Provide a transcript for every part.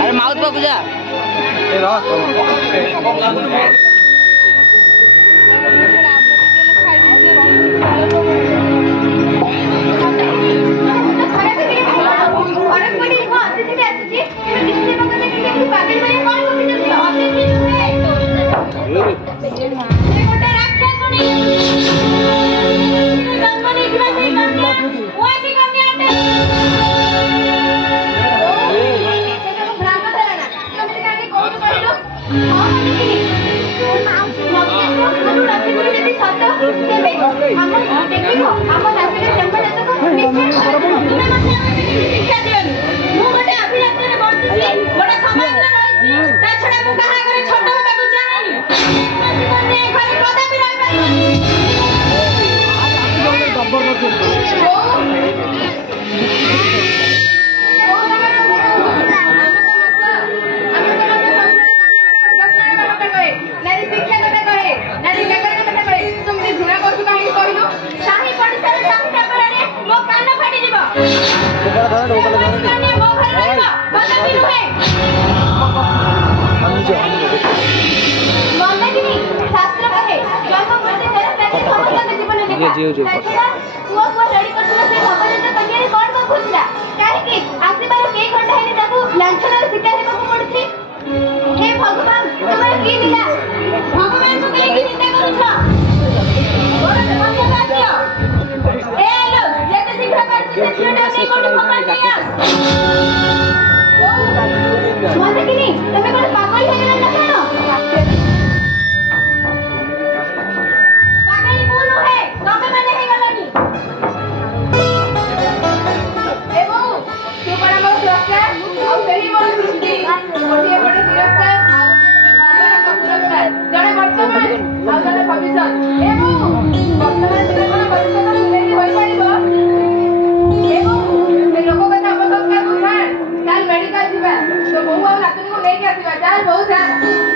अरे माउथ पाकू जा मेडिकल तो बहु नातनी को लेके आसीबा जा बहुत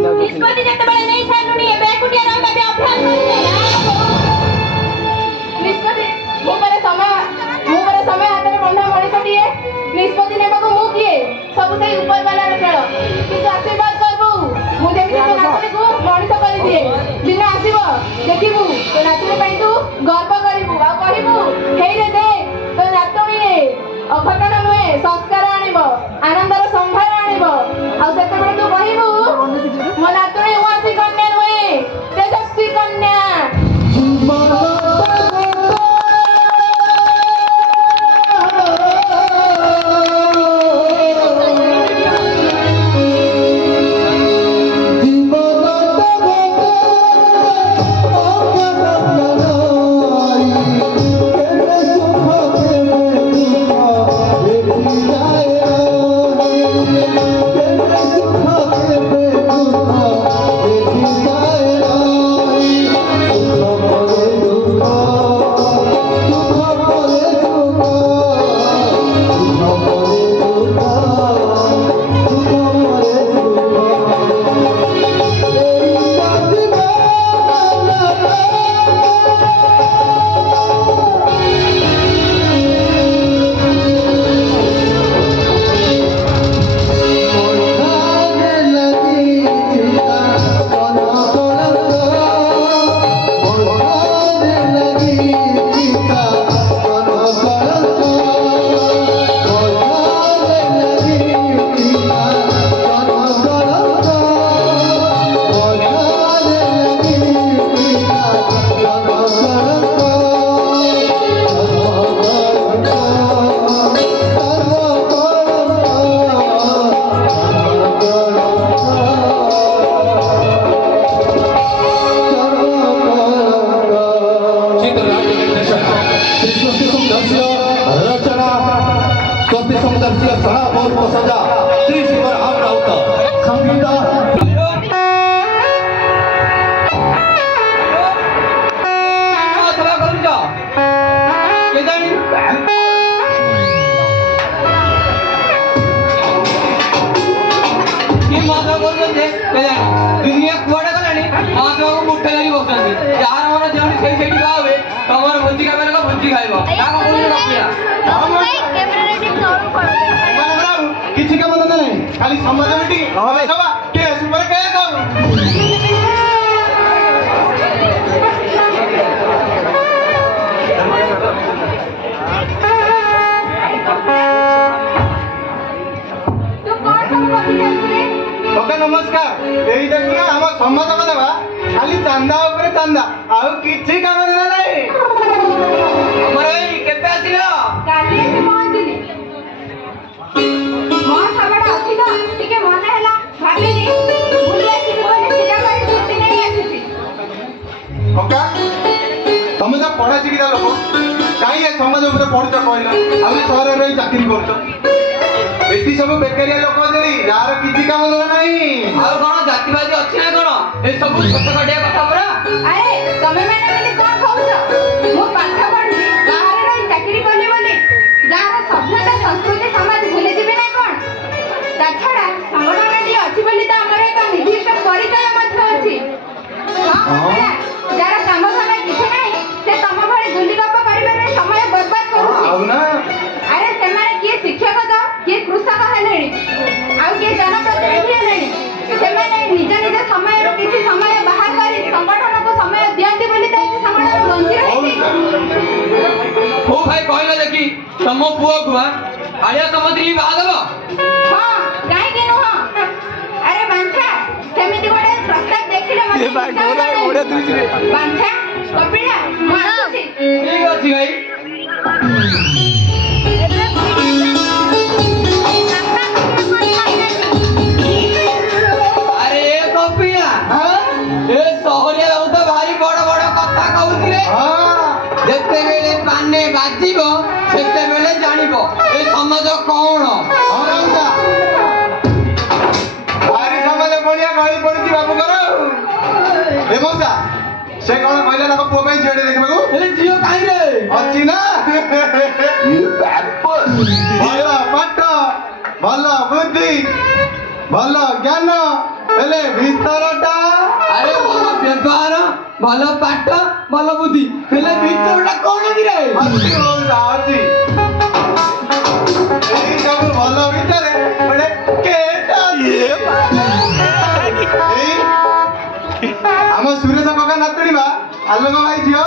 ନିଷ୍ପତ୍ତି ଯେତେବେଳେ ନେଇ ସାରିଲୁଣି ଏବେ ଏକୁଟିଆ ରହିବା ବି ଅଭ୍ୟାସ କରିଦେ ନା। ନିଷ୍ପତ୍ତି ମୁଁ ପରେ ସମୟ ହାତରେ ବନ୍ଧା ମଣିଷଟିଏ। ନିଷ୍ପତ୍ତି ନେବାକୁ ମୁଁ କିଏ? ସବୁ ସେଇ ଉପରବାଲାର ଖେଳ। କିନ୍ତୁ ଆଶୀର୍ବାଦ କରିବୁ ମୁଁ ଯେମିତି ତୋ ନାତୁଣୀକୁ ମଣିଷ କରିଦିଏ। ଦିନ ଆସିବ ଦେଖିବୁ ତୋ ନାତୁଣୀ ପାଇଁ ତୁ ଗର୍ବ କରିବୁ ଆଉ କହିବୁ ହେଇରେ ଦେ ତୋ ନାତୁଣୀ ଅଘଟଣ ନୁହେଁ ସଂସ୍କାର ଆଣିବ, ଆନନ୍ଦର ସମ୍ଭାର ଆଣିବ। ଆଉ ସେତେବେଳେ ତୁ କହିବୁ ମୋ ନାତୁଣୀ ଉଆଁସୀ କନ୍ୟା ନୁହେଁ ତେଜସ୍ୱୀ କନ୍ୟା। दुनिया कुआड़े गलानी महादेव को मुठ्ठे धरी बसंती यार हमर जेउनी सेठी बावे तमर भोजी खाबे लगा भोजी खाइबो का को बोली रखिया भाई कैमरा रेटिंग करू पड़ो किछि का मतलब नहीं खाली समाज मीटिंग सभा के सुपर के कहू तू कौन सब कथि जाउले? ओके नमस्कार एई देखिया हम समाज में देबा खाली चांदा ऊपर चांदा आउ किछि काम देला नहीं हमर भाई केते आसिलो काली एते पहुंचली मोर खबरटा अछि तो टिके मन हैला भाबिनी भूलिया कि बोले सिला कर छुट्टी नहीं आसी। ओके तमे तो पढ़ा शिखिता लोक काई ए समाज ऊपर पढ़ुछ कहला आउ शहर रे चाकरी करछ एती सब बेकारिया लोक जरी यार किछि काम देला नहीं आ कोन जातिवादी अछि ना कोन ए सब छोट कटिया कथा परा अरे तमे मैंने बोली कोन कहउछ मो पाठ पढी बाहर रही चाकरी करले बोली गार सभ्यता संस्कृति समाज भूली जिबे ना कोन ताछड़ा संगठनटी अछि बोली त हमर एक निर्दिष्ट परिचय मध्य अछि। हां यार काम धंदा किछ नाही से तम भଳି गुली गप करिबारे समय बर्बाद करूछि। आउ ना अरे सेमाने किए शिक्षक द किए कृषक हेलेनी आउ किए जनप्रतिनिधि हेलेनी सेमाने निज निज समय किछि समय बाहर करी संगठन को समय दियंती बोली त संगठन बंदी रहिछि। ओ भाई कहला देखी तम पुओ कुआ आलिया समझी बादब हां काहे कि नुह अरे बांछा सेमिति गोटे प्रस्ताव देखिले मते बांछा कपिला मासुसी ठीक अछि भाई अरे कपिला हां ए सहरिया बहुत भारी बड़ बड़ कथा कहउथिले हां जेते बेले काने बाजिबो सेते बेले जानिबो ए समाज कोन औरंगा भारी समाज बढ़िया गଳି पड़िछि बाबू करो ए मौसा से कोन कहले ना पुओ पे जेडे देखबेगु एले जियो काई रे अछि ना भलो पाठ भलो बुद्धि भलो ज्ञान ହେଲେ ଭିତରଟା ଆରେ ଭଲ ବ୍ୟବହାର ଭଲ ପାଠ ଭଲ ବୁଦ୍ଧି ହେଲେ ଭିତରଟା କଣ କିରେ? ଅଛି ମଉସା ଅଛି। ଏଇ ସବୁ ଭଲ ଭିତରେ ଗୋଟେ କେଟା ଅଛି। ଏଇ ଆମ ସୁରେଶ କକା ନାତୁଣୀ ବା ଆଲୋକ ଭାଇ ଝିଅ।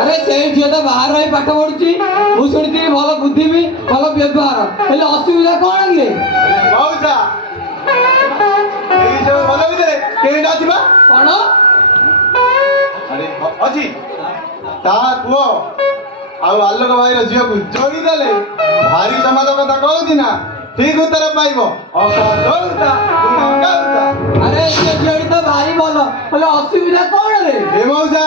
ଆରେ ସେଇ ଝିଅ ତ ବାହାରେ ରହି ପାଠ ପଢୁଛି ମୁଁ ଶୁଣିଥିଲି ଭଲ ବୁଦ୍ଧି ବି ଭଲ ବ୍ୟବହାର ହେଲେ ଅସୁବିଧା କଣ କିରେ? ମଉସା ଏଇ ସବୁ ଭଲ ଭିତରେ କେଟା ଅଛି ବା? କଣ? ଆରେ ଅଛି ତା ପୁଅ ଆଉ ଆଲୋକ ଭାଇର ଝିଅକୁ ଯୋଡ଼ି ଦେଲେ ଭାରି ସମାଜ କଥା କହୁଛି ନା ଠିକ ଉତ୍ତର ପାଇବ। ଆରେ ସେ ଝିଅଟି ତ ଭାରି ଭଲ ହେଲେ ଅସୁବିଧା କଣ ରେ? ଏ ମଉସା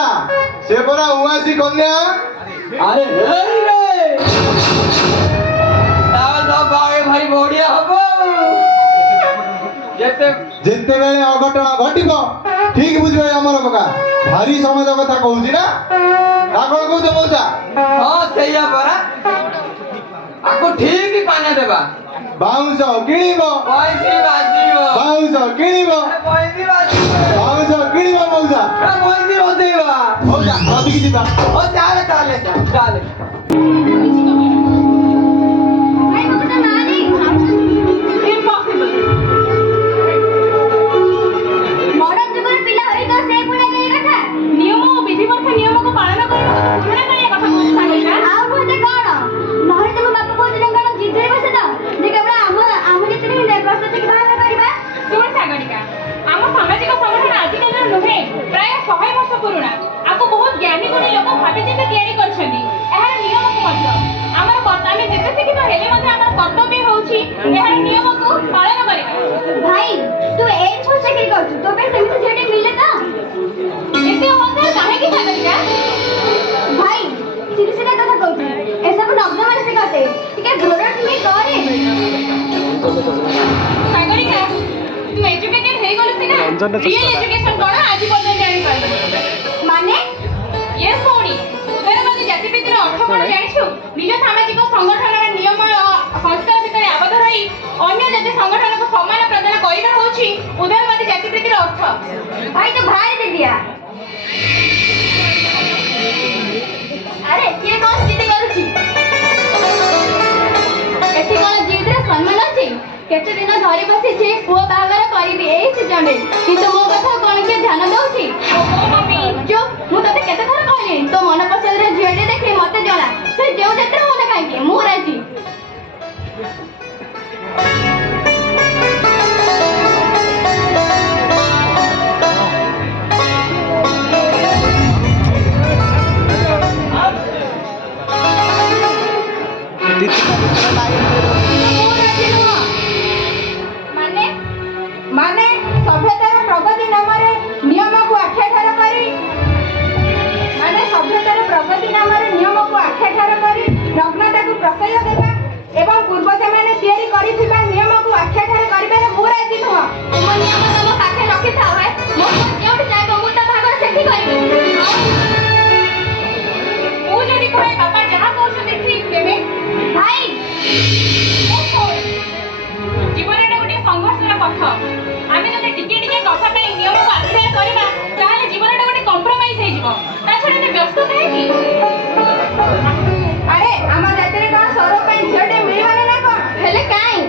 ସେ ପରା ଉଆସି କନ୍ୟା। ଆରେ ହେଇ ରେ ତାହେଲେ ତ ଭାରି ବଢିଆ ହବ। ଯେତେବେଳେ ଅଘଟଣ ଘଟିବ ଠିକ ବୁଝିବେ ଆମର କକା ଭାରି ସମାଜ କଥା କହୁଛି ନା ତା କଣ କହୁଛ ମଉସା? ହଁ ସେଇଆ ପରା ଆକୁ ଠିକ ପାନେ ଦେବା ବାଉଁଶ କିଣିବ ପଇସି ବାଜିବ ବାଉଁଶ କିଣିବ ପଇସି ବାଜିବ ବାଉଁଶ କିଣିବ ମଉସା ପଇସି ବଜେଇବା। ମଉସା ଅଧିକି ଯିବା। ଓ ଚାଲେ ଚାଲେ ଚାଲେ ଭାଇ ମୋତେ ତ ମାରି ଇମ୍ପସିବଲ ମଡର୍ନ ଯୁଗର ପିଲା ହୋଇ ତ ସେ ପୁଣା କରିବା କଥା ନିୟମ ଓ ବିଧିବଦ୍ଧ ନିୟମକୁ ପାଳନ କରିବାକୁ ପୁରୁଣା କାଳିଆ କଥା କହୁଛୁ ସାଗରିକା। ଆଉ ନୁହଁତେ କଣ ନହେଲେ ତମ ବାପା କହୁଥିଲେ କଣ ଜିଦ୍ରେ ବସେ ତ ଯେ କେବଳ ଆମ ଭିତରେ ହିଁ ପ୍ରସ୍ତୁତି ବାହାର କରିବା। ଶୁଣ ସାଗରିକା ଆମ ସାମାଜିକ ସଂଗଠନ ଆଜିକାଲିର ନୁହେଁ ପ୍ରାୟ 100 ବର୍ଷ ପୁରୁଣା। ଆକୁ ବହୁତ ଜ୍ଞାନୀ ଗୁଣୀ ଲୋକ ଭାବି ଚିନ୍ତା ତିଆରି କରିଛନ୍ତି। ଏହାର ନିୟମକୁ ମଧ୍ୟ ଆମେ ଯେତେ ଶିକ୍ଷିତ ହେଲେ ମଧ୍ୟ ଆମର କର୍ତ୍ତବ୍ୟ ହେଉଛି ଏହାର ନିୟମକୁ ପାଳନ କରିବା। ଭାଇ ତୁ ଏଇ ଫୋର୍ସ ଚାକିରି କରୁଛୁ ତୋ ପାଇଁ ସେମିତି ଝିଅଟେ ମିଳେ ତ ଏତେ ଅହଙ୍କାର କାହିଁକି ସାଗରିକା? ଭାଇ ସିଧା କଥା କହୁଛି ଏସବୁ ନଗ୍ନ ମାନସିକ ଅଟେ ଟିକେ ଦୂର ଟିକେ କରେ। ସାଗରିକା ତୁ ଏଜୁକେଟେଡ ହେଇଗଲୁ ସିନା ରିଏଲ ଏଜୁକେସନ କଣ ଆଜି ପର୍ଯ୍ୟନ୍ତ ଜାଣିପାରିଲୁ ମାନେ ୟେସ୍ ଭଉଣୀ ଉଦାରବାଦୀ ଜାତିପ୍ରୀତିର ଅର୍ଥ କଣ ଜାଣିଛୁ? ନିଜ ସାମାଜିକ ସଂଗଠନର ନିୟମ ସଂସ୍କାର ଭିତରେ ଆବଦ୍ଧ ରହି ଅନ୍ୟ ଜାତି ସଂଗଠନକୁ ସମ୍ମାନ ପ୍ରଦାନ କରିବା ହେଉଛି ଉଦାରବାଦୀ ଜାତିପ୍ରୀତିର ଅର୍ଥ। ଭାଇ ତୁ ଭାରି ଦିଦିଆ ଆରେ କିଏ କଣ ସ୍ଥିତି କରୁଛି ଏଠି କଣ ଜିଦ୍ର ସମ୍ମାନ ଅଛି? କେତେ ଦିନ ଧରି ବସିଛି ପୁଅ ବାହାଘର କରିବି ଏଇ ସିଜନରେ କିନ୍ତୁ ମୋ କଥା କଣ କିଏ ଧ୍ୟାନ ଦଉଛି? ମୁଁ ତତେ କେତେ ଥର କହିଲି ତୋ ମନ ପସନ୍ଦର ଝିଅଟେ ଦେଖି ମତେ ଜଣା ସେ ଯେଉଁ ଜାତିର ମନେ କାହିଁକି ମୁଁ ରାଜି। ମାନେ ସଭ୍ୟତାର ପ୍ରଗତି ନାମରେ ନିୟମକୁ ଆଖ୍ୟାଠାର କରି ନଗ୍ନତାକୁ ପ୍ରଶୟ ଦେବା ଏବଂ ପୂର୍ବଜମାନେ ତିଆରି କରିଥିବା ନିୟମକୁ ଆଖ୍ୟାଠାର କରିବାରେ ମୁଁ ରାଜି ନୁହଁ। ମୋ ନିୟମ ତମ ପାଖରେ ରଖିଥାଅ ଭାଇ ମୋ ଯେଉଁଠି ଚାହିଁବ ମୁଁ ତା ଭାଗରେ ସେଠି କରିବି। ମୁଁ ଯଦି କହେ ବାପା ଯାହା କହୁଛନ୍ତି ଠିକ ତେବେ ଭାଇ ଜୀବନଟା ଗୋଟିଏ ସଂଘର୍ଷର ପଥ। ଆମେ ଯଦି ଟିକେ ଟିକେ କଥା ପାଇଁ ନିୟମକୁ ଆଖ୍ୟାନ କରିବା ତାହେଲେ ଜୀବନଟା ଗୋଟେ କମ୍ପ୍ରମାଇଜ ହେଇଯିବ। ତା ଛଡ଼ା ଏତେ ବ୍ୟସ୍ତ କାହିଁକି? ଆରେ ଆମ ଜାତିରେ କଣ ସ୍ୱର ପାଇଁ ଝିଅଟେ ମିଳିବନି ନା କଣ ହେଲେ କାଇଁ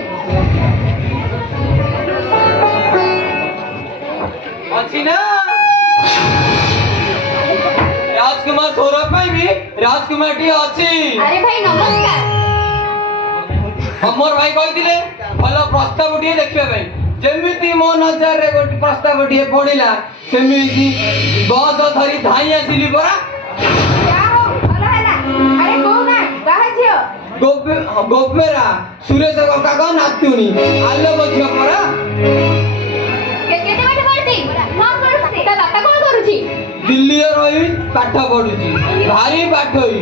ଅଛି ନା ରାଜକୁମାର ସୌରଭ ପାଇଁ ବି ରାଜକୁମାରଟିଏ ଅଛି। ଆରେ ଭାଇ ନମସ୍କାର। ଅମର ଭାଇ କହିଥିଲେ ଭଲ ପ୍ରସ୍ତାବଟିଏ ଦେଖିବା ପାଇଁ ଯେମିତି ମୋ ନଜରରେ ଗୋଟେ ପ୍ରସ୍ତାବଟିଏ ପଡ଼ିଲା ସେମିତି ବସ ଧରି ଧାଇଁ ଆସିଲି ପରା। ଯାହା ହଉ ଭଲ ହେଲା। ଆରେ କହୁନା କାହା ଝିଅ? ଗୋପେରା ସୁରେଶ କକାଙ୍କ ନାତୁଣୀ ଆଲୋକ ଝିଅ ପରା। କେତେ ପାଠ ପଢୁଛି? କଣ କରୁଛି? ତା ବାପା କଣ କରୁଛି? ଦିଲ୍ଲୀରେ ରହି ପାଠ ପଢୁଛି ଭାରି ପାଠୋଇ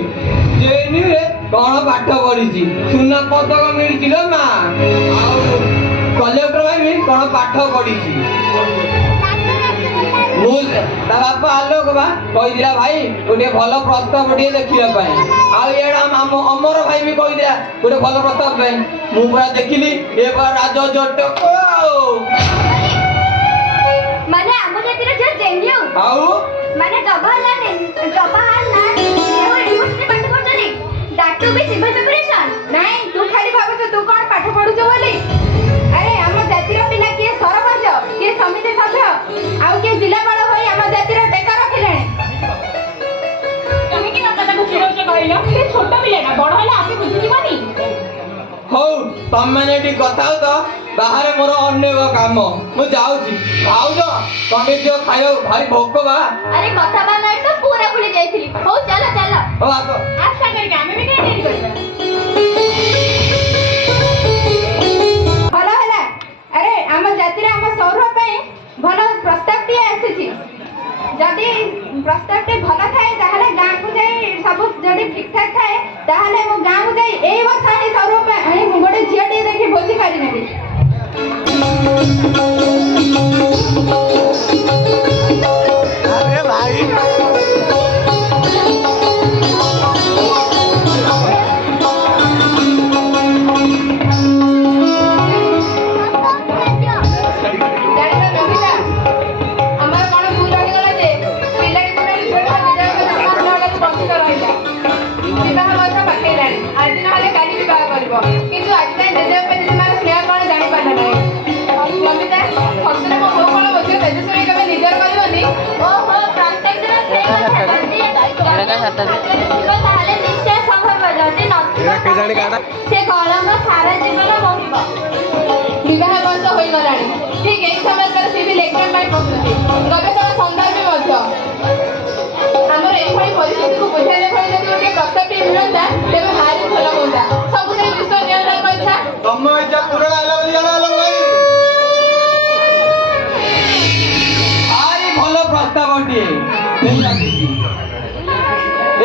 ଜେଏନୟୁରେ କଣ ପାଠ ପଢିଛି ସୁନା ପଦକ ମିଳିଛି ଲୋ ମା। ଆଉ କଲେକ୍ଟର ଭାଇ ବି କଣ ପାଠ ପଢିଛି। ତା ବାପା ଆଲୋକ ସମ୍ପାଦକ ବା କହିଥିଲା ଭାଇ ଗୋଟେ ଭଲ ପ୍ରସ୍ତାବ ଟିକେ ଦେଖିବା ପାଇଁ। ଆଉ ଏଇଟା ଅମର ଭାଇ ବି କହିଥିଲା ଗୋଟେ ଭଲ ପ୍ରସ୍ତାବ ପାଇଁ। ମୁଁ ପୁରା ଦେଖିଲି ଏ ପୁରା ରାଜ ଜଟକ ଆଉ ମାନେ ଆମ ଜାତିର ଝିଅ ଜେନ୍ୟୁ ମାନେ ଜବାହରଲାଲ ୟୁନିଭର୍ସିଟି ପାଠ ପଢୁଛନ୍ତି ଦାଟୁ ବି ସିଭିଲ ପ୍ରିପାରେସନ୍। ନାଇଁ ତୁ ଖାଲି ଭାବୁଛୁ ତୁ କଣ ପାଠ ପଢୁଛୁ ବୋଲି। ଆରେ ଆମ ଜାତିର ପିଲା କିଏ ସରପଞ୍ଚ, କିଏ ସମିତି ସଭ୍ୟ, ଆଉ କିଏ ଜିଲ୍ଲାପାଳ ହୋଇ ଆମ ଜାତିର ବେକାର ରଖିଲେଣି। କାହିଁକି ନା ତାକୁ ଚିଡ଼ଉଛ କହିଲ? ସେ ଛୋଟ ପିଲାଟା, ବଡ଼ ହେଲେ ଆପେ ବୁଝିଯିବନି। ହଉ ତମମାନେ ଏଠି କଥା ହଉ ତ, ବାହାରେ ମୋର ଅନେକ କାମ, ମୁଁ ଯାଉଛି। ଭାଉଜ ତମେ ଝିଅ ଖାଇବାକୁ ଭାରି ଭୋକ ବା। ଆରେ କଥା ବାର୍ତ୍ତା ତ ପୁରା ଭୁଲି ଯାଇଥିଲି। ହଉ ଚାଲ ଚାଲ। ହଉ ଆସ। ଆଶା କରିକି ଆମେ ବି କାହିଁ ଡେରି କରିବା। ଭଲ ହେଲା। ଆରେ ଆମ ଜାତିରେ ଆମ ସୌରଭ ପାଇଁ ଭଲ ପ୍ରସ୍ତାବଟିଏ ଆସିଛି। ଯଦି ପ୍ରସ୍ତାବଟି ଭଲ ଥାଏ ତାହେଲେ ଗାଁକୁ ଯାଇ ସବୁ ଯଦି ଠିକ୍ ଠାକ୍ ଥାଏ ତାହେଲେ ମୁଁ ଗାଁକୁ ଯାଇ ଏଇ ବର୍ଷ ହିଁ ସୌରଭ ପାଇଁ ଗୋଟେ ଝିଅଟିଏ ଦେଖି ଭୋଜି କରିନେବି। अरे भाई କିନ୍ତୁ ଆଜି ଯାଏଁ ଜେଜେବାପା ଜେଜେମାର ସ୍ନେହ କଣ ଜାଣିପାରିଲା ନାହିଁ। ମମିତା ସତରେ ମୋ ବୋଉ କଣ ମୋ ଝିଅ ତେଜସ୍ୱୀ କେବେ ନିଜର କରିବନି। ଓହୋ ପ୍ରତ୍ୟେକ ଦିନ ସେଇ କଥା ତାହେଲେ ନିଶ୍ଚୟ ସମ୍ଭବ। ଯଦି ନଥିବ ସେ କଳଙ୍କ ସାରା ଜୀବନ ଭୋଗିବ। ବିବାହ ବୟସ ହୋଇଗଲାଣି, ଠିକ୍ ଏହି ସମୟରେ ସିଭିଲ ଏକ୍ଜାମ ପାଇଁ ପ୍ରସ୍ତୁତି, ଗବେଷଣା ସନ୍ଧାନ ମଧ୍ୟ। ଆମର ଏଇଭଳି ପରିସ୍ଥିତିକୁ ବୁଝାଇଲେ ଭଳି ଯଦି ଗୋଟିଏ ପ୍ରସ୍ତାବଟି ମିଳନ୍ତା ତେବେ ଭାରି ଭଲ ହୁଅନ୍ତା। ସବୁଥିରେ ବିଶ୍ୱ ନିୟନ୍ତ୍ରଣ କରିଥା। ତମ ଇଚ୍ଛା ପୂରଣ ହେଲା ବୋଲି ଜଣାହେଲା ଭାଇ। ଭାରି ଭଲ ପ୍ରସ୍ତାବଟିଏ ନେଇ ଆସିଛି।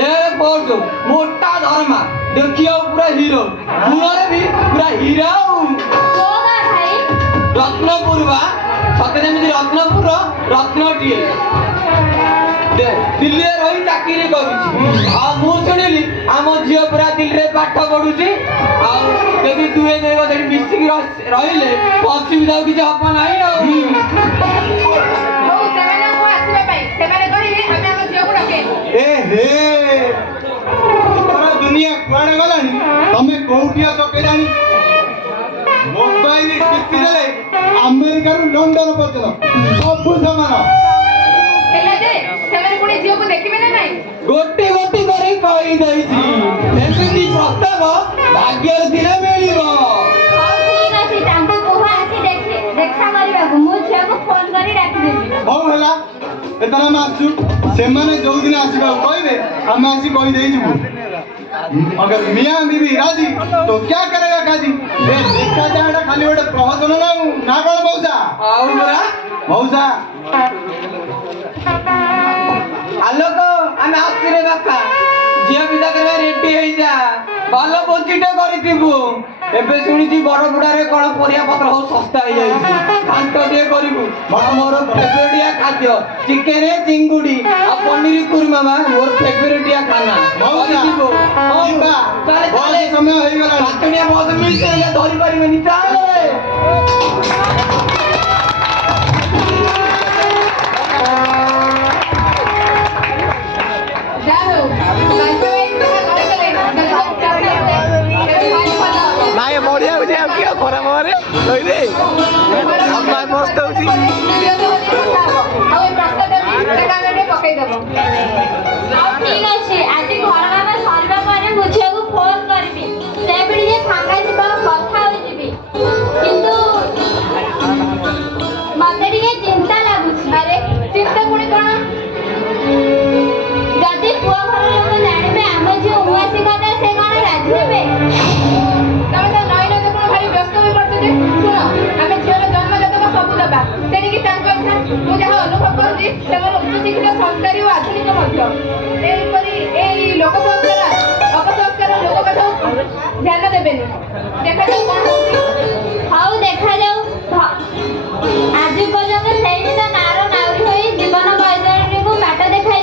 ଏ ପୋଷ୍ଟ ମୋଟା ଧର୍ମା ଦେଖିବାକୁ ପୁରା ହିରୋ, ଗୁଣରେ ବି ପୁରା ହିରୋ। କୋଉ ଗାଁ ଭାଇ? ରତ୍ନପୁର ବା, ସତେ ଯେମିତି ରତ୍ନପୁରର ରତ୍ନଟିଏ। ଦିଲ୍ଲୀରେ ରହି ଚାକିରି କରୁଛି। ଆଉ ମୁଁ ଶୁଣିଲି ଆମ ଝିଅ ପୁରା ଦିଲ୍ଲୀରେ ପାଠ ପଢୁଛି। ଆଉ ଯଦି ଦୁହେଁ ଦୁହେଁ ସେଠି ମିଶିକି ରହିଲେ ଅସୁବିଧା କିଛି ହବ ନାହିଁ। ଆଉ ହଉ ସେମାନଙ୍କୁ ଆସିବା ପାଇଁ ସେମାନେ କହିଲେ ଆମେ ଆମ ଝିଅକୁ ଡକେଇବୁ। ए हे सारा दुनिया कुआड़े गलानी तमे कोउठी अछ केजानी मोबाइल टिपी देले अमेरिका रु लंडन पर्यंत सब समान ହେଲା ଯେ ସେମାନେ ପୁଣି ଝିଅକୁ ଦେଖିବେ ନା ନାହିଁ। ଗୋଟି ଗୋଟି କରି କହିଦେଇଛି ଏମିତି ପ୍ରସ୍ତାବ ଭାଗ୍ୟରେ ଥିଲେ ମିଳିବ। ହଉ ଠିକ୍ ଅଛି, ତାଙ୍କୁ କୁହ ଆସି ଦେଖା କରିବାକୁ। ମୁଁ ଝିଅକୁ ଫୋନ କରି ଡାକିଦେବି। हो हला एतना मासु से माने जो दिन आसीबा कहबे हम आसी कहि देई जबु। अगर मियां बीबी राजी तो क्या करेगा काजी। ए देखा जाड़ा खाली ଗୋଟେ ପ୍ରହସନ ନା କଣ ମौसा। ଆଉ ପୁରା मौसा ଆଲୋକ ଆମେ ଆସିରେ ବାପା, ଝିଅ ବିଦା କରିବା ରେଡି ହେଇଯା। ଭଲ ଭୋଜିଟେ କରିଥିବୁ। ଏବେ ଶୁଣିଛି ବରଗୁଡାରେ କଣ ପରିବା ପତ୍ର ସବୁ ଶସ୍ତା ହେଇଯାଇଛି। ଘାଣ୍ଟ ଟିକେ କରିବୁ। ମୋର ଫେଭରେଟିଆ ଖାଦ୍ୟ ଚିକେନ ଚିଙ୍ଗୁଡି ଆଉ ପନିର କୁର୍ମା ବା ମୋର ଫେଭରେଟିଆ ଖାନା। ମଉସା କରିଥିବୁ। ହଉ ଯିବା ଚାଲେ ବହୁତ ଚାଲେ, ସମୟ ହେଇଗଲାଣି। ପାତଣିଆ ବସ ମିଳିଛି ଧରି ପାରିବେନି। ଚାଲେ ଯାହା ହଉ ପାଞ୍ଚ ଭାଇ ଯାହା କରିଦେଲେ ଭାରି ଭଲ ହବ। ନାଇଁ ବଢିଆ ହଉଛି ଆଉ କିଏ ଖରାପ ହବରେ ରହିଲେ ମସ୍ତ ହଉଛି। ଆଉ ଏ ପ୍ରସ୍ତାବଟି କାମରେ ପକେଇଦବ। ଆଉ ଠିକ୍ ଅଛି, ଆଜି ଘର କାମ ସରିବା ପରେ ମୁଁ ଝିଅକୁ ଫୋନ କରିବି। ସେ ବି ଟିକେ ଫାଙ୍କା ଯିବ, କଥା ହୋଇଯିବି। କିନ୍ତୁ ମତେ ଟିକେ ଚିନ୍ତା ଲାଗୁଛି। ଆରେ ଚିନ୍ତା ପୁଣି କଣ? ଯଦି ପୁଅ ଘର ଲୋକ ଜାଣିବେ ଆମ ଝିଅ ଉଆସି କଥା, ସେ କଣ ରାଜି ହେବେ? ତମେ ତ ନଈ ନଦ କଣ ଭାରି ବ୍ୟସ୍ତ ହୋଇ ପଡୁଛ ଯେ। ଶୁଣ ଆମେ ଝିଅର ଜନ୍ମଜାତକ ସବୁ ଦବା, ତେଣିକି ତାଙ୍କ ଇଚ୍ଛା। ମୁଁ ଯାହା ଅନୁଭବ କରୁଛି ସେମାନେ ଉଚ୍ଚ ଶିକ୍ଷିତ ସଂସ୍କାରୀ ଓ ଆଧୁନିକ ମଧ୍ୟ। ଏହିପରି ଏଇ ଲୋକ ସଂସ୍କାର ଅପସଂସ୍କାର ଲୋକ କଥା ଧ୍ୟାନ ଦେବେନି। ଦେଖାଯାଉ କଣ ହଉଛି। ହଉ ଦେଖାଯାଉ। ଆଜି ପର୍ଯ୍ୟନ୍ତ ସେଇ ତ ନାର ନାଉରୀ ହୋଇ ଜୀବନ ବୈତରଣୀକୁ ବାଟ ଦେଖାଇ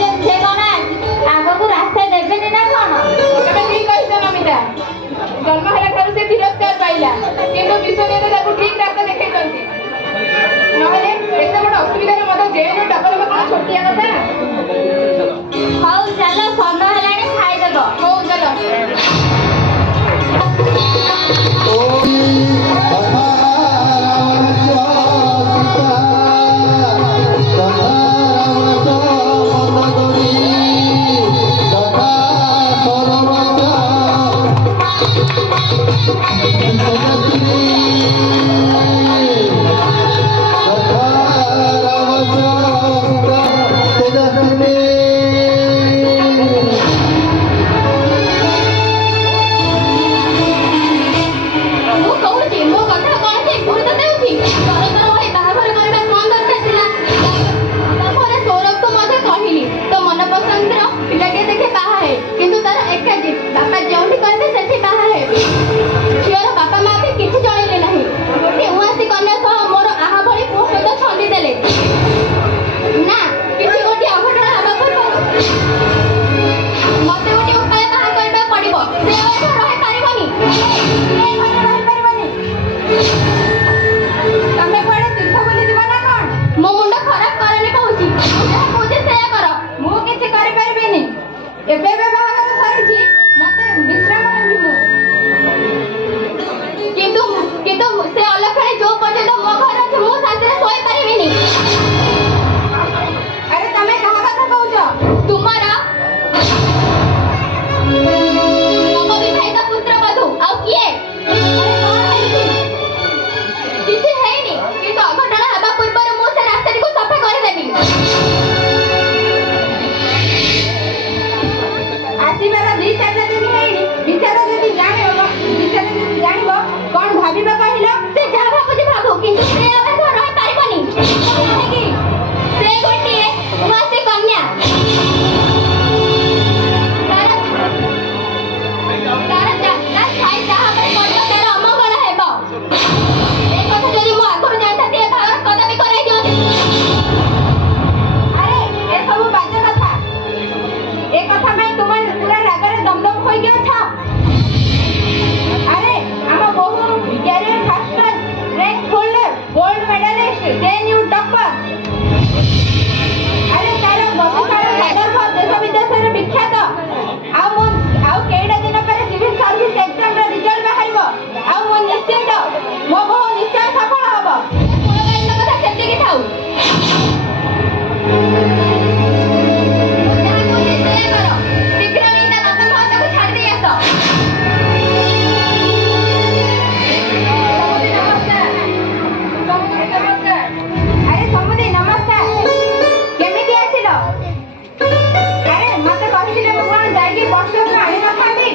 ଆରେ ମତେ କହିଥିଲେ ମୁଁ କଣ ଯାଇକି ବର୍ଷକୁ ଆଣି ନଥାନ୍ତି?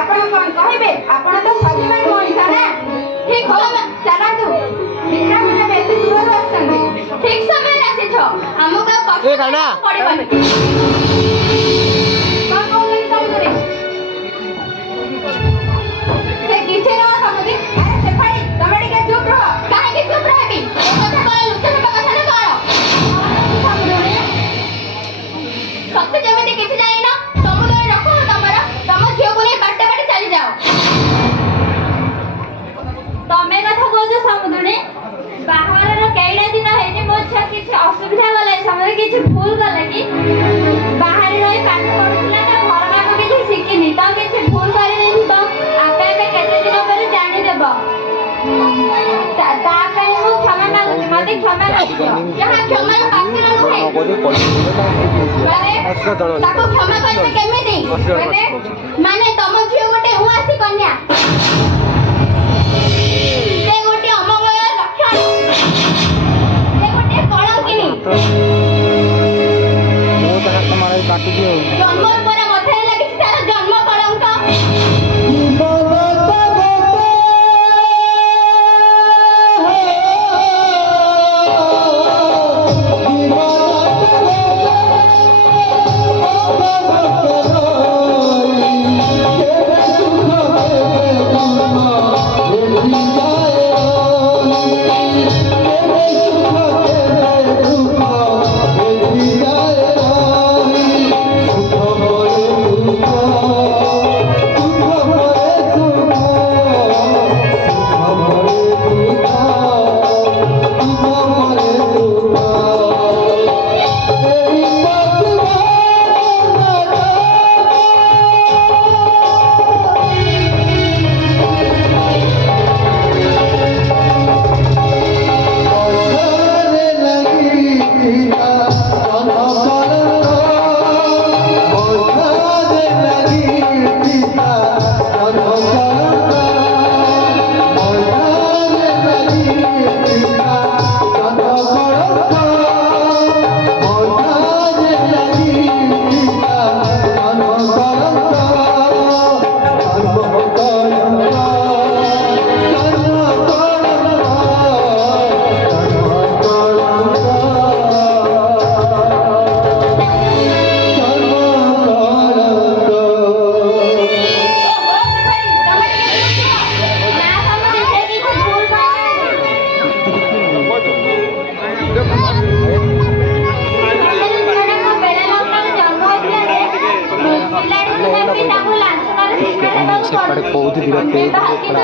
ଆପଣ କଣ କହିବେ? ଆପଣ ତ ସ୍ୱାଭିମାନ ମଣିଷ ନା? ଠିକ ଚାଲନ୍ତୁ ବିଶ୍ରାମ ନେବେ, ଏତେ ଦୂରରୁ ଆସିଛନ୍ତି। ଠିକ ସମୟରେ ଆସିଛ। ଆମକୁ ଆଉ କଷ୍ଟ ଏ କାହ୍ନା। ପଡ଼ିବନି। କଣ କହୁଛନ୍ତି ସମୁଦ୍ରୀ? ସେ କିଛି ନୁହଁ ସମୁଦ୍ରୀ। ଆରେ ଶେଫାଳି, ତମେ ଟିକେ ଚୁପ୍ ରୁହ। କାହିଁକି ଚୁପ୍ ରହିବି? ଏ କଥା କଣ ଲୁଚାଛପା କଥା ନା କଣ? ସମୁଦ୍ରୀ ସତେ ଯେମିତି କିଛି ଜାଣିନ। ସମୁଦ୍ରରେ ରଖ ତମ ଝିଅକୁ ନେଇ ବାଟେ ବାଟେ ଚାଲିଯାଅ। ତମେ କଥା କହୁଛ ସମୁଦ୍ରୀ? ବାହାଘରର କେଇଟା ଦିନ ହେଇନି ମୋ ଝିଅ କିଛି ଅସୁବିଧା ଗଲା ସମୟରେ କିଛି ଭୁଲ କଲା କି? ବାହାରେ ରହି ପାଠ ପଢୁଥିଲା ତ ଘର କାମ କିଛି ଶିଖିନି ତ କିଛି ଭୁଲ କରିଦେଇଥିବ। ଆପେ ଆପେ କେତେ ଦିନ ପରେ ଜାଣିଦେବ। ତା ପାଇଁ ମୁଁ କ୍ଷମା ମାଗୁଛି। ମତେ କ୍ଷମା କରିଦିଅ। ଯାହା କ୍ଷମାର ପାତ୍ର ନୁହେଁ। ତାକୁ କ୍ଷମା କରିବେ କେମିତି? ମାନେ ତମ ଝିଅ ଗୋଟେ ଉଆସି କନ୍ୟା। ସେ ଗୋଟେ ଅମଙ୍ଗଳ ଲକ୍ଷଣ। ସେ ଗୋଟେ କଳଙ୍କିନୀ। ଜନ୍ମ ପରେ ମଥାରେ ଲାଗିଛି ତାର ଜନ୍ମ କଳଙ୍କ।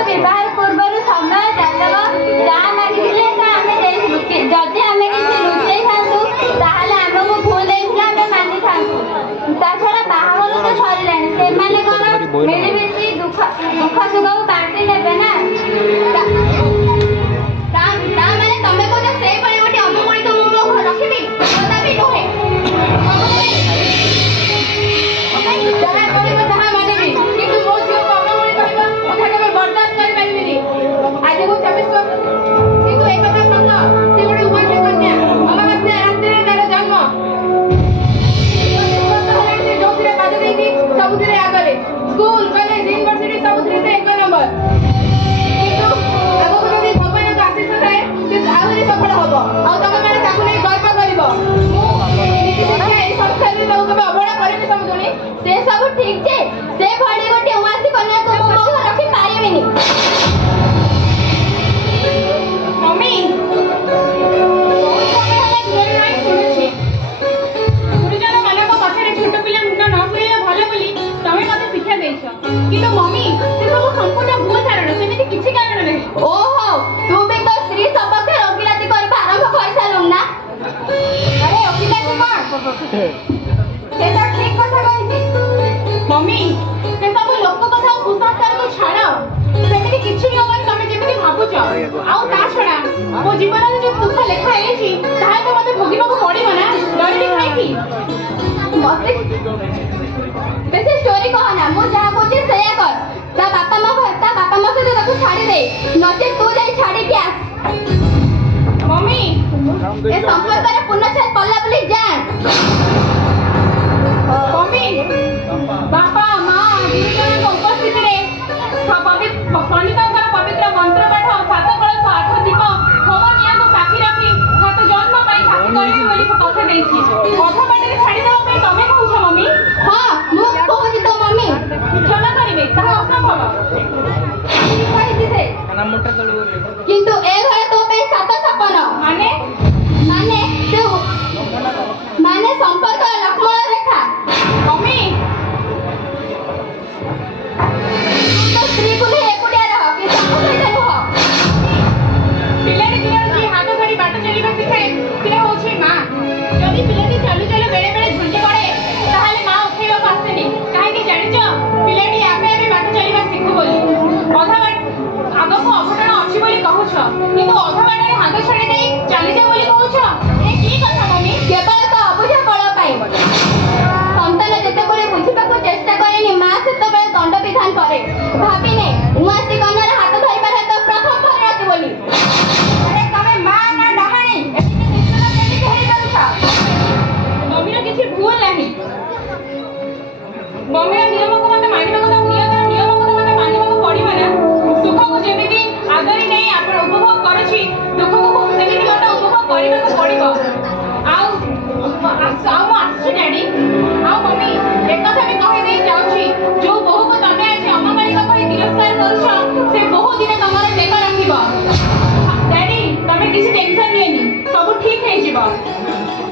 ବିବାହ ପୂର୍ବରୁ ସମୟ ଯାଦବ ଯାହା ମାଗିଥିଲେ ତା ଆମେ ଦେଇଥିଲୁ। ଯଦି ଆମେ କିଛି ଲୁଚେଇଥାନ୍ତୁ ତାହେଲେ ଆମକୁ ଭୁଲ ଦେଇଥିଲେ ଆମେ ମାନିଥାନ୍ତୁ। ତା ଛଡା ବାହାଘର ତ ସରିଲାଣି। ସେମାନେ କଣ ମିଳିମିଶି ଦୁଃଖ ସୁଖକୁ ବାଣ୍ଟି ନେବେ ନା? ତା ମାନେ ତମେ କହୁଛ ସେଇଭଳି ଗୋଟେ ଅମଙ୍ଗଳିତ ମୁଁ ରଖିବି? କଦାପି ନୁହେଁ। ଯାହା କରିବ ତାହା ମାନିବି, କିନ୍ତୁ ମୋ ଝିଅକୁ ଅମଙ୍ଗଳି କରିବା କଥା କେବେ ବରଦାସ୍ତ କରିପାରିବିନି। ଆଜିକୁ 24 ବର୍ଷ, କିନ୍ତୁ ଏ କଥା ସତ, ସେ ଗୋଟେ ଉପାସ୍ୟ କନ୍ୟା। ଅମାବାସ୍ୟା ରାତ୍ରିରେ ତାର ଜନ୍ମ। 25 ବର୍ଷ ହେଲାଣି ସେ ଯୋଉଥିରେ ପାଦ ଦେଇଛି ସବୁଥିରେ ଆଗରେ। ସ୍କୁଲ, କଲେଜ, ୟୁନିଭର୍ସିଟି ସବୁଥିରେ ସେ 1 ନମ୍ବର। କିନ୍ତୁ ଆଗକୁ ଯଦି ଭଗବାନଙ୍କ ଆଶୀଷ ଥାଏ ସେ ଆହୁରି ସଫଳ ହବ। ଆଉ ତମେମାନେ ତାକୁ ନେଇ ଗର୍ବ କରିବ। ମୁଁ ନୀତି ଶିକ୍ଷା ଏଇ ସଂସ୍ଥାରେ ତାକୁ କେବେ ଅବହେଳା କରିନି ସମୁଦ୍ରୀ। ସେ ସବୁ ଠିକ ଯେ ସେ ଭଳି ଗୋଟେ ଉଆସି କନ୍ୟାକୁ ମୁଁ ମୋ ଘରେ ରଖି ପାରିବିନି। ମମି, ବହୁତ ସମୟ ହେଲା ଦୂରରେ ରହି ଶୁଣୁଛି। ଗୁରୁଜନମାନଙ୍କ କଥାରେ ଛୋଟ ପିଲା ମୁଣ୍ଡ ନ ପୁରେଇବା ଭଲ ବୋଲି ତମେ ମତେ ଶିକ୍ଷା ଦେଇଛ। କିନ୍ତୁ ମମି, ସେ ସବୁ ସମ୍ପୂର୍ଣ୍ଣ ଭୁଲ ଧାରଣା। ସେମିତି କିଛି କାରଣ ନାହିଁ। ଓହୋ, ତୁ ବି ତ ସ୍ତ୍ରୀ ସପକ୍ଷରେ ଓକିଲାତି କରିବା ଆରମ୍ଭ କରିସାରିଲୁଣି ନା? ଆରେ ଓକିଲାତି କଣ? ସେ ତ ଠିକ କଥା କହିଛି। ମମି, ସେ ସବୁ ଲୋକ କଥା ଆଉ କୁସଂସ୍କାରକୁ ଛାଡ଼। ସେମିତି କିଛି ବି ହବନି ତମେ ଯେମିତି ଭାବୁଛ। ଆଉ ତା ଛଡ଼ା ମୋ ଜୀବନରେ ଯୋଉ ଦୁଃଖ ଲେଖା ହେଇଛି ତାହା ତ ମତେ ଭୋଗିବାକୁ ପଡ଼ିବ ନା? ଡରିବି କାହିଁକି? ମତେ ବେଶୀ ଷ୍ଟୋରି କହନା। ମୁଁ ଯାହା କହୁଛି ସେଇଆ କର। ତା ବାପା ମା ସହିତ ତାକୁ ଛାଡ଼ି ଦେ, ନଚେତ୍ ତୁ ଯାଇ ଛାଡ଼ିକି ଆସ। ମମି, ଏ ସମ୍ପର୍କରେ ପୁନଶ୍ଚ ପଲ୍ଲା ବୋଲି ଜାଣ। ଅଧା ବାଟରେ ଛାଡ଼ିଦେବା ପାଇଁ ତମେ କହୁଛ ମମି? ହଁ ମୁଁ କହୁଛି ତ ମମି। କ୍ଷମା କରିବେ, ତାହା ଅସମ୍ଭବ। କହିଛି ସେ କିନ୍ତୁ ଏ ଘର ତୋ ପାଇଁ ସାତ ସପନ। ମାନେ ମାନେ ସମ୍ପର୍କ ଲକ୍ଷ୍ମଣ ରେଖା। ମମି ତୋ ସ୍ତ୍ରୀକୁ ନେଇ ଏକୁଟିଆ ରହ କିନ୍ତୁ ଆମ ସହିତ ନୁହ। ପିଲାଟି ଦିନରୁ ଯିଏ ହାତ ଧରି ବାଟ ଚାଲିବା ଶିଖାଏ ସେ ହେଉଛି ମା। ଯଦି ପିଲାଟି ଚାଲୁ ଚାଲୁ ବେଳେ ବେଳେ ଝୁଣ୍ଟି ପଡ଼େ ତାହେଲେ ମା ଉଠେଇବାକୁ ଆସେନି। କାହିଁକି ଜାଣିଛ? ପିଲାଟି ଆପେ ଆପେ ବାଟ ଚାଲିବା ଶିଖୁ ବୋଲି। ଅଧା ବାଟ ଆଗକୁ ଅଘଟଣ ଅଛି ବୋଲି କହୁଛ କିନ୍ତୁ ଅଧା ବାଟରେ ହାତ ଛାଡ଼ି ଦେଇ ଚାଲିଯା ବୋଲି କହୁଛ। ଏ କି କଥା ମମି? କେବଳ ତ ଅବୁଝା ଫଳ ପାଇଁ। ସନ୍ତାନ ଯେତେବେଳେ ବୁଝିବାକୁ ଚେଷ୍ଟା କରେନି ମା ସେତେବେଳେ ଦଣ୍ଡ ବିଧାନ କରେ। ଭାବିନେ ଉଆଁସୀ କନ୍ୟାର ହାତ ଧରିବାର ତ ପ୍ରଥମ ପରିଣତି ବୋଲି। ଆରେ ତମେ ମା ନା ଡାହାଣୀ ଏମିତି ନିଶ୍ଚୟ କେମିତି ହେଇପାରୁଛ? ମମିର କିଛି ଭୁଲ ନାହିଁ। ମମିର ନିୟମକୁ ମତେ ମାନିବାକୁ ତ ନିୟମକୁ ତ ମତେ ମାନିବାକୁ ପଡ଼ିବ ନା। ସୁଖକୁ ଯେମିତି ଆଦରି ନେଇ ଆପଣ ଉପଭୋଗ କରୁଛି ଦୁଃଖକୁ ସେମିତି ମତେ ଉପଭୋଗ କରିବାକୁ ପଡ଼ିବ। ଆଉ ମୁଁ ଆସୁଛି ଡ୍ୟାଡି। ଆଉ ମମି ଏକଥା ବି କହିଦେଇ ଯାଉଛି ଯୋଉ ବୋହୂକୁ ତମେ ଆଜି ଅମଙ୍ଗଳିକ କହି ତିରସ୍କାର କରୁଛ ସେ ବୋହୂ ଦିନେ ତମର ଟେକ ରଖିବ। ଡ୍ୟାଡି ତମେ କିଛି ଟେନସନ ନିଏନି, ସବୁ ଠିକ ହେଇଯିବ।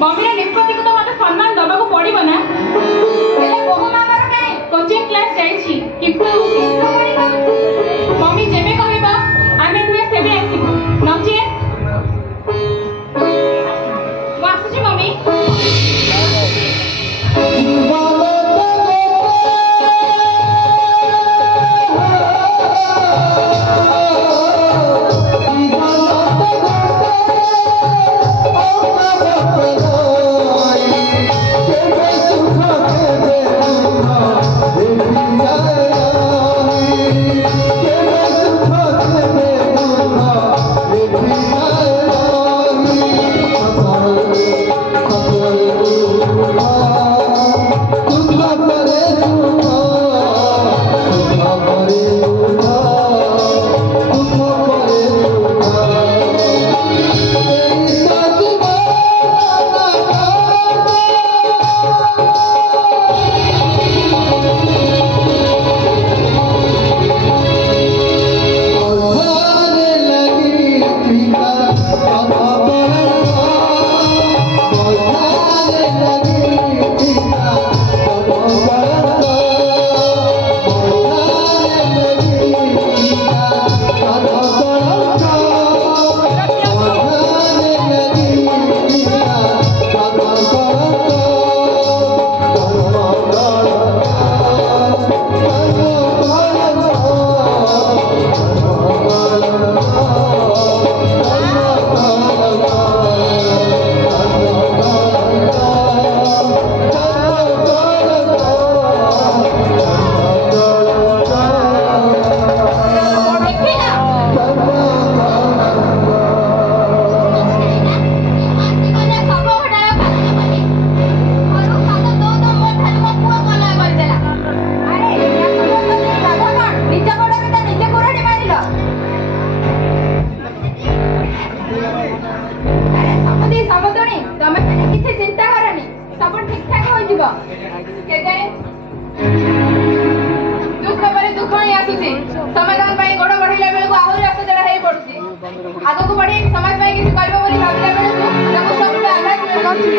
ମମିର ନିଷ୍ପତ୍ତିକୁ ତ ମତେ ସମ୍ମାନ ଦବାକୁ ପଡ଼ିବ ନା। ହେଲେ ବୋହୂ ମାମର କାହିଁ କୋଚିଂ କ୍ଲାସ ଯାଇଛି କିନ୍ତୁ ମମି ଯେବେ କହିବ ଆମେ ଦୁହେଁ ସେବେ ଆସିବୁ। ନଚେତ ମୁଁ ଆସୁଛି ମମି। ଆଗକୁ ବଢି ସମାଜ ପାଇଁ କିଛି କରିବ ବୋଲି ଭାବିଲା ବେଳକୁ ତାକୁ ଶକ୍ତ ଆଘାତ ମିଳୁଛି।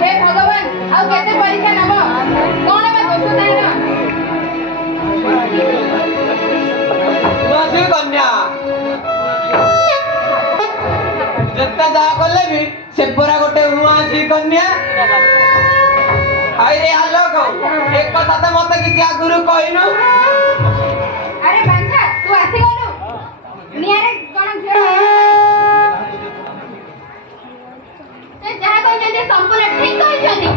ହେ ଭଗବାନ ଆଉ କେତେ ପରୀକ୍ଷା ନେବ? କଣ ବା ଦୋଷ ତାର? କନ୍ୟା ଯେତେ ଯାହା କଲେ ବି ସେ ପରା ଗୋଟେ ଉଆଁସୀ କନ୍ୟା। ଆରେ ଆଲୋକ ଏକ କଥା ତ ମତେ କିଛି ଆଗରୁ କହିନୁ। ଆରେ ବାଞ୍ଛା ତୁ ଆସିଗଲୁ। ନିଆରେ କଣ ଝିଅ ସେ ଯାହା କହିଛନ୍ତି ସମ୍ପୂର୍ଣ୍ଣ ଠିକ କହିଛନ୍ତି।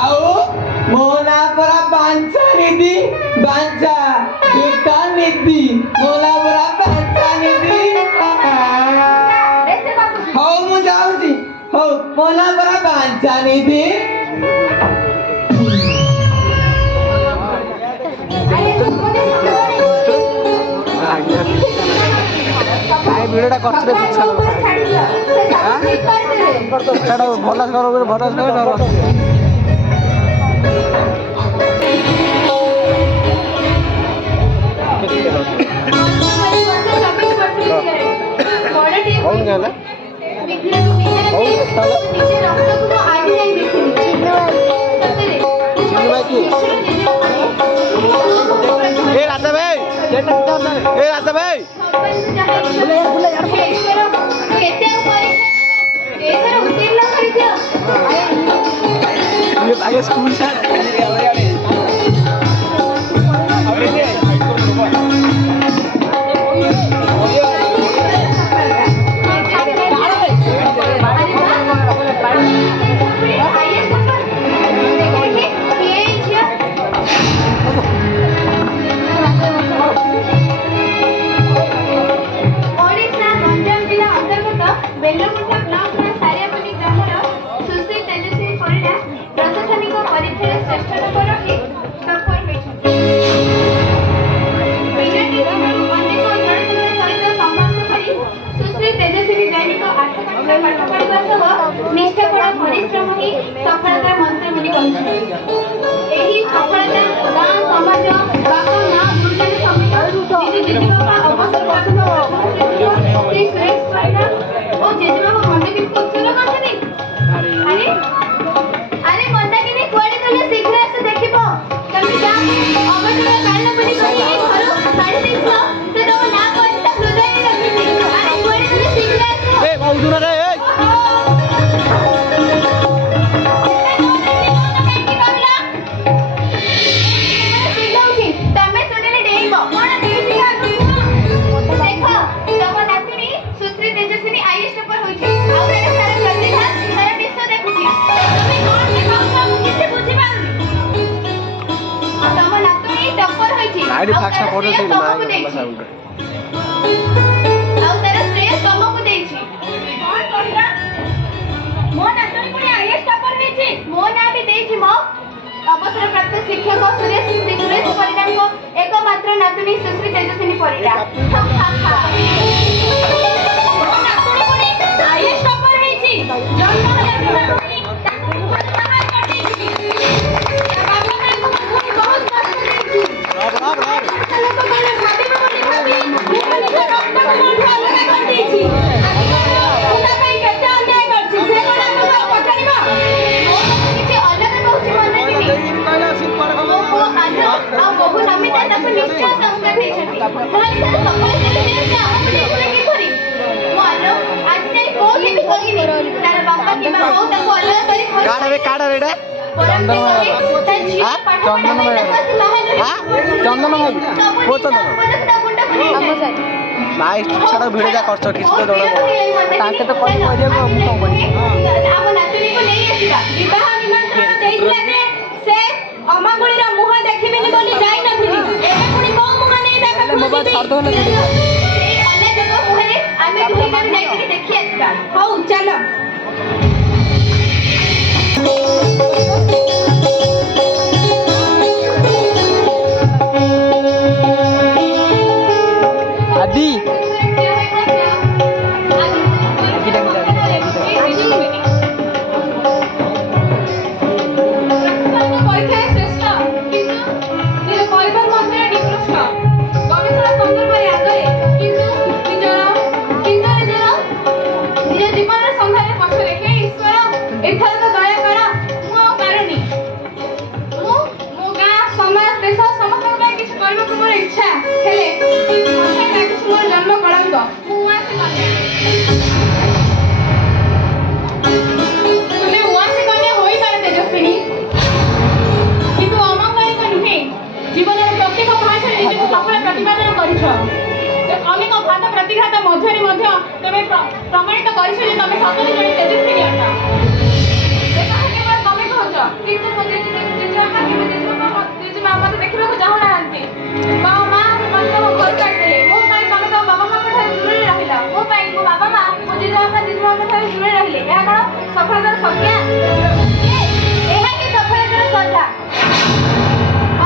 ଆଉ ମୋ ନାଁ ପରା ବାଞ୍ଛା ନିଧି। ବାଞ୍ଛା ଜୁତା ନିଧି ମୋ ନାଁ ପରା ବାଞ୍ଛା ନିଧି। ହଉ ମୁଁ ଯାଉଛି। ହଉ ମୋ ନାଁ ପରା ବାଞ୍ଛା ନିଧି। ଭିଡ ଭିଡ଼ିଓଟା କରିଥିଲେ ଭଗବାନଙ୍କ ଉପରେ ଛାଡ଼ିଦିଅ ସେ ସବୁ ଠିକ୍ କରିଦେବେ ସେଟା ଭଲ ଭରସ ହଉନି ହେଲା ଏ ରାଜା ଭାଇ ଆগে ସ୍କୁଲ ନିଷ୍ଠାପର ପରିଶ୍ରମ ହିଁ ସଫଳତା ମନ୍ତ୍ରମୁନି କହିଛନ୍ତି। ଏହି ସଫଳତା ଗାଁ ସମାଜ ବାପା ମା ଗୁରୁଜନ ସମେତ ଦିଦି ଜେଜେବାପା ଅବସରପ୍ରାପ୍ତ ଶ୍ରୀ ସୁରେଶ ପରିଡ଼ା ଓ ଜେଜେବାପା ମଣ୍ଡକିଙ୍କୁ ଉତ୍ସର୍ଗ କରିଛନ୍ତି। ଆରେ ମନ୍ଦାକିନୀ କୁଆଡ଼େ ଗଲେ ଶୀଘ୍ର ଆସ ଦେଖିବ। ତମେ ଯା ଅବସର କାରଣ ବୋଲି କହି ଘରୁ କାଢ଼ି ଦେଇଥିବ ସେ ତମ ନାଁ କହିଛି ତା ହୃଦୟରେ ରଖିଛି। ଆରେ କୁଆଡ଼େ ଗଲେ ଶୀଘ୍ର ଆସ। ଆଇଡି ଫାକ୍ସଟା ପଢୁଛି ମା ଆଉ ତାର ଶ୍ରେୟ ତମକୁ ଦେଇଛି। କଣ କହିଲା? ମୋ ନାତୁଣୀ ପୁଣି ଆଇଏଏସ୍ ଟପର ହେଇଛି। ମୋ ନାଁ ବି ଦେଇଛି ମୋ ଅବସରପ୍ରାପ୍ତ ଶିକ୍ଷକ ସୁରେଶ ପରିଡ଼ାଙ୍କ ଏକମାତ୍ର ନାତୁଣୀ ସୁଶ୍ରୀ ତେଜସ୍ୱିନୀ ପରିଡ଼ା। ମୋ ନାତୁଣୀ ପୁଣି ଆଇଏଏସ୍ ଟପର ହେଇଛି। ଜନ୍ମ ହେଲା ଦିନଠୁ ତାକୁ ବାହାର କରିଦେଇଛି। ତା ବାପା ମାଙ୍କୁ ପୁଣି ବହୁତ କଷ୍ଟ ଦେଇଛି। ଲୋକ କଣ ଭାବିବ ବୋଲି ଭାବି ମୁଁ ନିଜ ରକ୍ତକୁ ମୋଠୁ ଅଲଗା କରିଦେଇଛି। ମୁଁ ତା ପାଇଁ କେତେ ଅନ୍ୟାୟ କରିଛି ସେ କଣ ଆମକୁ ପଚାରିବ? ମୋ କଥା କିଛି ଅଲଗା କହୁଛି ମନ୍ଦାକିନୀ। ମୋ ପୁଅ ଆଜ ଆଉ ବୋହୂ ନମିତା ତାକୁ ନିଶ୍ଚୟ ସଂସ୍କାର ଦେଇଛନ୍ତି। ନହେଲେ ତାର ସକାଳେ ତେଜସ୍ୱିନୀ ଆମକୁ ଦେଇଥିଲେ କିପରି? ମୁଁ ଆଲୋ ଆଜି ଯାଇ କୋଉଠି ବି କହିନି ତାର ବାପା କିମ୍ବା ବୋଉ ତାକୁ ଅଲଗା କରି ଚନ୍ଦନ ମାଇ ଛାଡ଼ ଭିଡ଼ିଓ ଯା କରୁଛ କିଛି ତ ଜଣା ତାଙ୍କେ ତ କରିବାକୁ ମୁଁ କ'ଣ କରିବି? ଆମ ନାତୁଣୀକୁ ନେଇ ଆସିବା। ବିବାହ ନିମନ୍ତ୍ରଣ ଦେଇଥିଲା ଯେ ସେ ଅମାଙ୍ଗୁଳିର ମୁହଁ ଦେଖିବିନି ବୋଲି ଯାଇନଥିଲି। ଏବେ ପୁଣି କୋଉ ମୁହଁ ନେଇ ତା ପାଖକୁ ଯିବି? ସେଇ ଅନାଜକ ମୁହଁରେ ଆମେ ଦୁଇ ଜଣ ଯାଇକି ଦେଖି ଆସିବା। ହଉ ଚାଲ। ଆଦି ପ୍ରତିଘାତ ମଧ୍ୟରେ ମଧ୍ୟ ତମେ ପ୍ରମାଣିତ କରିଛ ଯେ ତମେ ସତରେ ଜଣେ ତେଜସ୍ୱିନୀ ଅଟ। ସେ କଥା କେବଳ ତମେ କହୁଛ କିନ୍ତୁ ମୋ ଜେଜେବାପା ଜେଜେମା ମତେ ଦେଖିବାକୁ ଚାହୁଁନାହାନ୍ତି। ବାବା ମା ମତେ ତମ ଘର କାଢିଦେଲେ। ମୋ ପାଇଁ ତମେ ତମ ବାବା ମାଙ୍କ ଠାରୁ ଦୂରରେ ରହିଲ। ମୋ ପାଇଁ ମୋ ବାବା ମା ମୋ ଜେଜେବାପା ଜେଜେମାଙ୍କ ଠାରୁ ଦୂରରେ ରହିଲେ। ଏହା କଣ ସଫଳତାର ସଂଜ୍ଞା? ଏହା ହିଁ ସଫଳତାର ସଂଜ୍ଞା।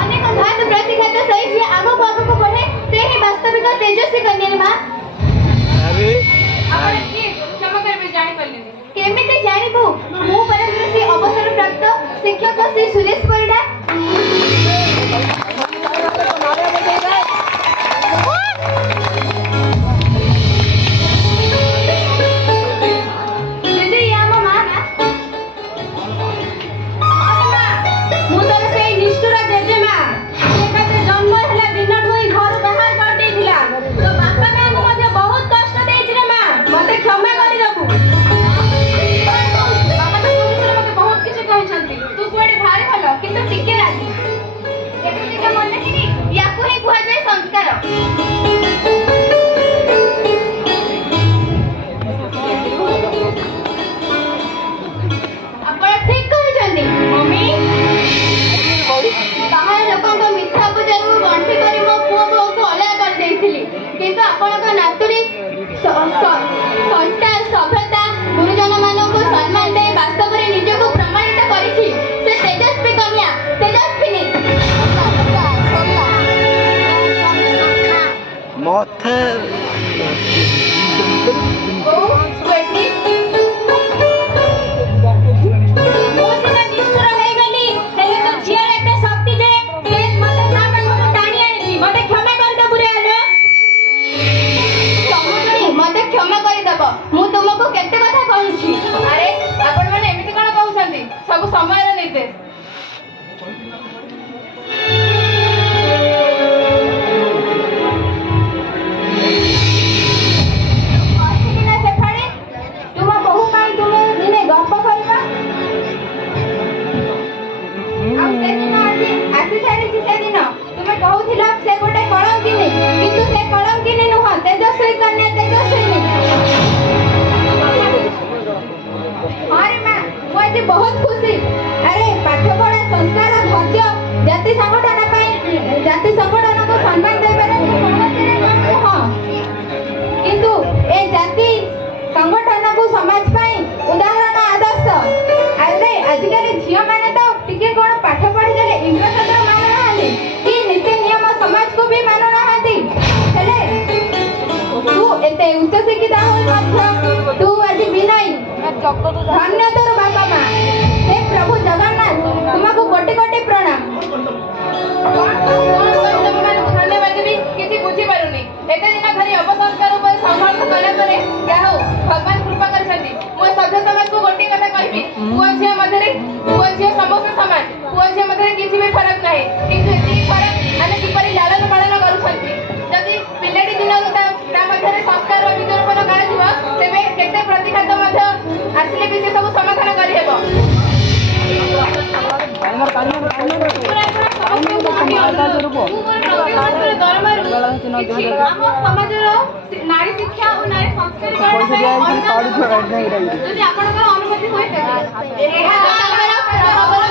ଅନେକ ଘାତ ପ୍ରତିଘାତ ସହି ଯିଏ ଆଗକୁ ବଢେ ସେ ହିଁ ବାସ୍ତବିକ ତେଜସ୍ୱୀ କନ୍ୟା ମା। ଜାଣିପାରିଲିନି। କେମିତି ଜାଣିବୁ? ମୁଁ ପରା ସେ ଅବସରପ୍ରାପ୍ତ ଶିକ୍ଷକ ଶ୍ରୀ ସୁରେଶ ପରିଡ଼ା। ଦିଦି ଇଏ ଆମ ମା ନା? ମୁଁ ତୋର ସେଇ ନିଷ୍ଠୁର ଜେଜେମା। ସେ ମୋତେ ଜନ୍ମ ହେଲା ଦିନଠୁ ହିଁ ଘରୁ ବାହାର କରିଦେଇଥିଲା। ତୋ ବାପା ମାଆଙ୍କୁ ମଧ୍ୟ ବହୁତ କଷ୍ଟ ଦେଇଛି ରେ ମା। ମୋତେ କ୍ଷମା କରିଦେବୁ। ବାପା ତ ତୋ ବିଷୟରେ ମୋତେ ବହୁତ କିଛି କହିଛନ୍ତି। ତୁ କୁଆଡ଼େ ଭାରି ଭଲ କିନ୍ତୁ ଟିକେ ରାଗି। ଯେମିତିକା ମନେ ହେଇନି, ୟାକୁ ହିଁ କୁହାଯାଏ ସଂସ୍କାର। ଆପଣ ଠିକ କହିଛନ୍ତି ମମି। ବାହାର ଲୋକଙ୍କ ମିଥ୍ୟା ଅପଚାରକୁ ଗଣ୍ଠି କରି ମୋ ପୁଅ ବୋହୂକୁ ଅଲଗା କରିଦେଇଥିଲି, କିନ୍ତୁ ଆପଣଙ୍କ ନାତୁଣୀ ସଂସ୍କାର, ସଭ୍ୟତା, ଗୁରୁଜନମାନଙ୍କୁ ସମ୍ମାନ ଦେଇ ବାସ୍ତବରେ ନିଜକୁ ପ୍ରମାଣିତ କରିଛି। ସେ ତେଜସ୍ୱୀ କନ୍ୟା, ତେଜସ୍ୱିନୀ। ମୁଁ ସିନା ନିଷ୍ଠୁର ହେଇଗଲି, ହେଲେ ତୋ ଝିଅର ଏତେ ଶକ୍ତି ଯେ ସେ ମୋତେ ତା ପାଖକୁ ଟାଣି ଆଣିଛି। ମୋତେ କ୍ଷମା କରିଦେବୁ ରେ ଆଲୋ। ସମୁଦ୍ରୀ, ମୋତେ କ୍ଷମା କରିଦେବ। ମୁଁ ତୁମକୁ କେତେ କଥା କହୁଛି। ଆରେ ଆପଣମାନେ ଏମିତି କଣ କହୁଛନ୍ତି? ସବୁ ସମୟର ନିର୍ଦ୍ଦେଶ। ଅଛି ନା ସେଠାରେ ତୁମ ବୋହୂ ପାଇଁ ତୁମେ ଦିନେ ଗପ କରିବା। ଆଉ ସେଦିନ ଆଜି ଆସି ସାରିଛି। ସେଦିନ ତୁମେ କହୁଥିଲ ସେ ଗୋଟେ କଳଙ୍କିନୀ, କିନ୍ତୁ ସେ କଳଙ୍କିନୀ ନୁହଁ, ତେଜସ୍ୱୀ କନ୍ୟା, ତେଜସ୍ୱିନୀ। ହଁ ରେ ମା, ମୁଁ ଆଜି ବହୁତ ଖୁସି। ଆରେ ପାଠପଢ଼ା, ସଂସ୍କାର, ଧୈର୍ଯ୍ୟ, ଜାତି ସଂଗଠନକୁ ସମ୍ମାନ ଦେଇପାରେ କୌଣସିରେ ନୁହଁ, କିନ୍ତୁ ଏ ଜାତି ସଂଗଠନକୁ ସମାଜ ପାଇଁ ଉଦାହରଣ ଆଦର୍ଶ। ଆରେ ଆଜିକାଲି ଝିଅମାନେ ତ ଟିକେ କଣ ପାଠ ପଢ଼ିଦେଲେ ଇଂରେଜ ମାନୁନାହାନ୍ତି କି ନୀତି ନିୟମ ସମାଜକୁ ବି ମାନୁନାହାନ୍ତି। ହେଲେ ତୁ ଏତେ ଉଚ୍ଚ ଶିକ୍ଷିତ ହୋଇ ମଧ୍ୟ ତୁ ଆଜି ବିନୟୀ। ଧନ୍ୟ ତୋର ବାପା ମା। ହେ ପ୍ରଭୁ ଜଗନ୍ନାଥ, ତୁମକୁ କୋଟି କୋଟି ପ୍ରଣାମ। କଣ ତମମାନଙ୍କୁ ଧନ୍ୟବାଦ ଦେବି କିଛି ବୁଝିପାରୁନି। ଏତେ ଦିନ ଧରି ଅପସଂସ୍କାର ଉପରେ ସଂଘର୍ଷ କଲା ପରେ ଯାହା ହଉ ଭଗବାନ କୃପା କରିଛନ୍ତି। ମୁଁ ଏ ସଭ୍ୟ ସମାଜକୁ ଗୋଟିଏ କଥା କହିବି, ପୁଅ ଝିଅ ସମସ୍ତେ ସମାନ। ପୁଅ ଝିଅ ମଧ୍ୟରେ କିଛି ବି ଫରକ ନାହିଁ, କିନ୍ତୁ ଏତିକି ଫରକ ଆମେ କିପରି ଲାଳନ ପାଳନ କରୁଛନ୍ତି। ଯଦି ପିଲାଟି ଦିନରୁ ତା ମଧ୍ୟରେ ସଂସ୍କାର ଓ ବିଦ୍ୟାରୋପଣ କରାଯିବ, ତେବେ କେତେ ପ୍ରତିଘାତ ମଧ୍ୟ ଆସିଲେ ବି ସେ ସବୁ ସମାଧାନ କରିହେବ। ଆମ ସମାଜର ନାରୀ ଶିକ୍ଷା ଓ ନାରୀ ସଂସ୍କାରୀକରଣ ପାଇଁ ଯଦି ଆପଣଙ୍କର ଅନୁମତି ହୁଏ ତେବେ ଏହା ଆମର